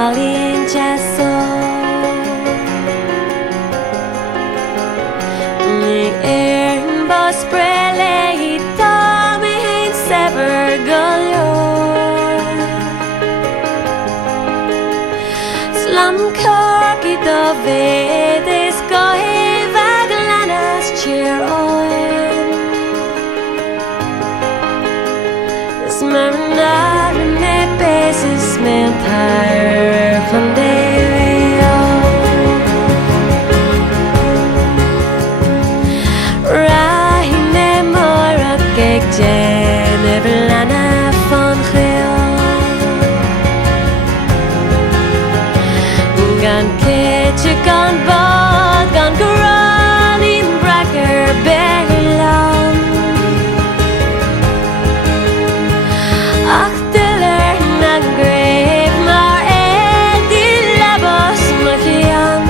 calling just Bos brele hita min sever galore Slam karki da vedes gahe vaglanas cheer on Smarnar ne basis men tire from Neverlana van Gan kitchen, gan bad, gan goral in bracker berlam Achteler na grave maar di labos machiam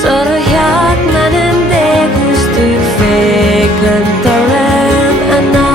Soro jak manen de gustu Cantaran and now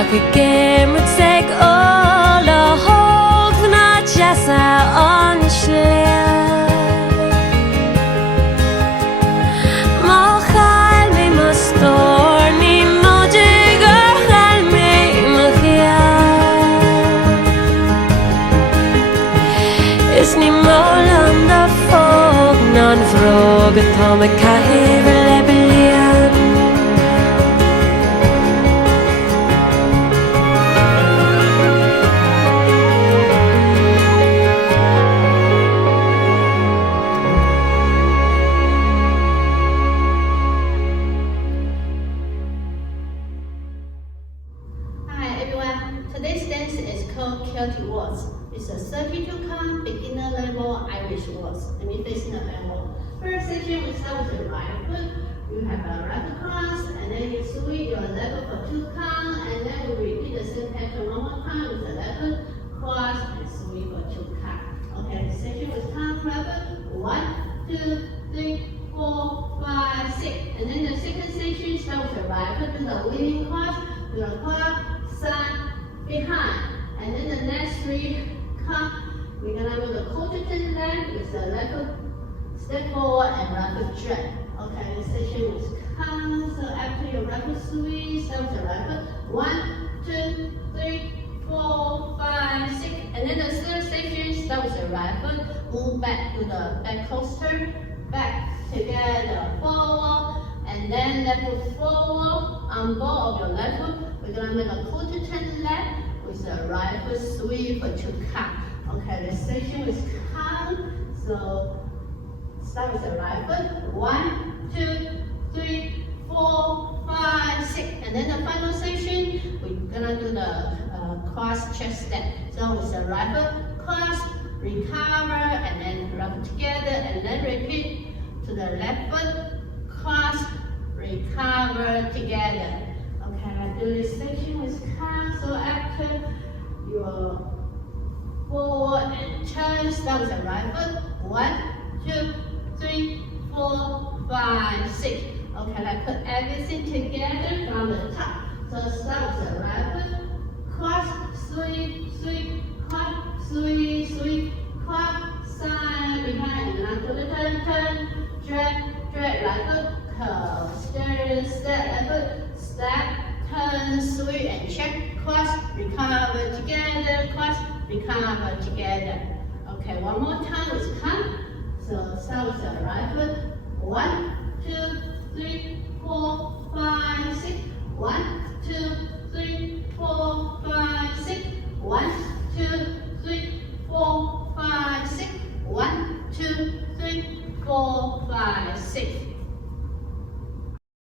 Ag game would take all the hope not just on Mochal me mastor ni mojiger hal me machia Is ni molan da fog non vroge tome kahever lebelian Today's dance is called Celtic Waltz. It's a 32-count beginner level Irish waltz. Let me face in the bend. First section, we start with the right foot. You have a right cross, and then you swing your left foot for 2 counts, and then we repeat the same pattern one more time with the left foot, cross, and swing for 2 counts. Okay, the section was count forever. 1, 2, 3, 4, 5, 6. And then the second section, start with the right foot, do the leaning cross, do the cross, side, behind, and then the next 3 come. We're gonna do the quarter turn left with the left foot step forward and right foot drag. Okay, the section was come. So after your right foot swing, start with the right foot. 1, 2, 3, 4, 5, 6, and then the third section start with the right foot. Move back to the back coaster, back together, forward, and then left foot forward on both of your left foot. We're gonna make a quarter turn left with the right foot swing for 2 counts. Okay, the section is count. So start with the right foot. 1, 2, 3, 4, 5, 6. And then the final section, we're gonna do the cross chest step. So with the right foot, cross, recover, and then rub together, and then repeat to the left foot, cross, recover together. Okay, I do this section with count. So after your forward and turn, start with the right foot. 1, 2, 3, 4, 5, 6. Okay, I put everything together from the top. So start with the right foot, cross, swing, swing, cross, swing, swing, cross, side, behind, and after the turn, turn, drag, drag, right foot, curl, step, step, left foot, step, turn, swing, and check, cross, recover together, cross, recover together. Okay, one more time, let's count. So So start with the right foot. 1, 2, 3, 4, 5, 6. 1, 2, 3, 4, 5,